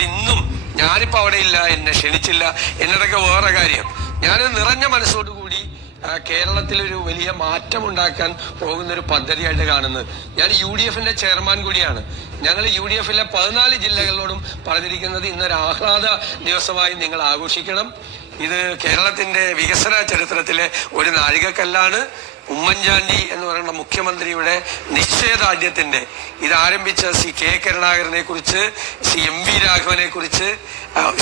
ഇന്നും ഞാനിപ്പോ അവിടെ ഇല്ല എന്നെ ക്ഷണിച്ചില്ല. എന്നതൊക്കെ വേറെ കാര്യം. ഞാൻ നിറഞ്ഞ മനസ്സോടുകൂടി കേരളത്തിൽ ഒരു വലിയ മാറ്റം ഉണ്ടാക്കാൻ പോകുന്ന ഒരു പദ്ധതിയായിട്ട് കാണുന്നത് ഞാൻ യു ഡി എഫിന്റെ ചെയർമാൻ കൂടിയാണ്. ഞങ്ങൾ യു ഡി എഫിലെ പതിനാല് ജില്ലകളിലോടും പറഞ്ഞിരിക്കുന്നത് ഇന്നൊരു ആഹ്ലാദ ദിവസമായി നിങ്ങൾ ആഘോഷിക്കണം. ഇത് കേരളത്തിന്റെ വികസന ചരിത്രത്തിലെ ഒരു നാഴികക്കല്ലാണ്. ഉമ്മൻചാണ്ടി എന്ന് പറയുന്ന മുഖ്യമന്ത്രിയുടെ നിശ്ചയദാർഢ്യത്തിന്റെ ഇത് ആരംഭിച്ച സി കെ കരുണാകരനെ കുറിച്ച് സി എം വി രാഘവനെ കുറിച്ച്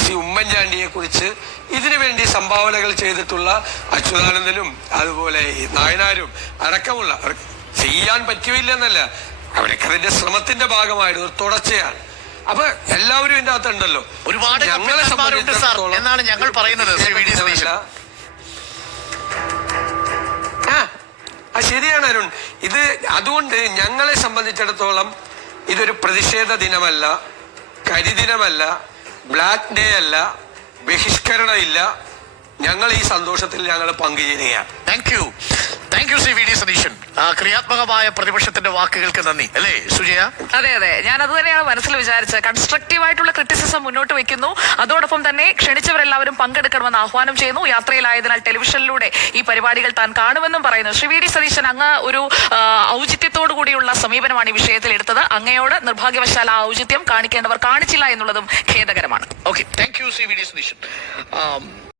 സി ഉമ്മൻചാണ്ടിയെ കുറിച്ച് ഇതിനു വേണ്ടി സംഭാവനകൾ ചെയ്തിട്ടുള്ള അച്യുതാനന്ദനും അതുപോലെ നായനാരും അടക്കമുള്ള ചെയ്യാൻ പറ്റുമില്ലെന്നല്ല അവരൊക്കെ അതിന്റെ ശ്രമത്തിന്റെ ഭാഗമായിട്ട് ഒരു തുടർച്ചയാണ്. അപ്പൊ എല്ലാവരും ഇതിന്റെ അകത്തുണ്ടല്ലോ. ഒരുപാട് ഞങ്ങളെ സംബന്ധിച്ചിടത്തോളം എന്നാണ് ഞങ്ങൾ പറയുന്നത്. ശരിയാണ് അരുൺ. ഇത് അതുകൊണ്ട് ഞങ്ങളെ സംബന്ധിച്ചിടത്തോളം ഇതൊരു പ്രതിഷേധ ദിനമല്ല കരിദിനമല്ല ബ്ലാക്ക് ഡേ അല്ല ബഹിഷ്കരണമില്ല. ഞങ്ങൾ ഈ സന്തോഷത്തിൽ ഞങ്ങൾ പങ്കുചേരുകയാണ്. Thank you thank you C V D Satheesan ക്രിയാത്മകമായ പ്രതിപക്ഷത്തിന്റെ വാക്കുകൾക്ക് നന്ദി. അല്ലേ സുജയ? അതെ അതെ. ഞാൻ അത് തന്നെയാണ് മനസ്സിൽ വിചാരിച്ചത്. കൺസ്ട്രക്റ്റീവ് ആയിട്ടുള്ള ക്രിറ്റിസിസം മുന്നോട്ട് വെക്കുന്നു. അതോടൊപ്പം തന്നെ ക്ഷണിച്ചവരെല്ലാവരും പങ്കെടുക്കണമെന്ന് ആഹ്വാനം ചെയ്യുന്നു. യാത്രയിലായതിനാൽ ടെലിവിഷനിലൂടെ ഈ പരിപാടികൾ താൻ കാണുമെന്നും പറയുന്നു. ശ്രീ വി ഡി സതീശൻ അങ്ങ് ഒരു ഔചിത്യത്തോടു കൂടിയുള്ള സമീപനമാണ് ഈ വിഷയത്തിൽ എടുത്തത്. അങ്ങയോട് നിർഭാഗ്യവശാൽ ആ ഔചിത്യം കാണിക്കേണ്ടവർ കാണിച്ചില്ല എന്നുള്ളതും ഖേദകരമാണ്. Okay thank you Shri V D Satheesan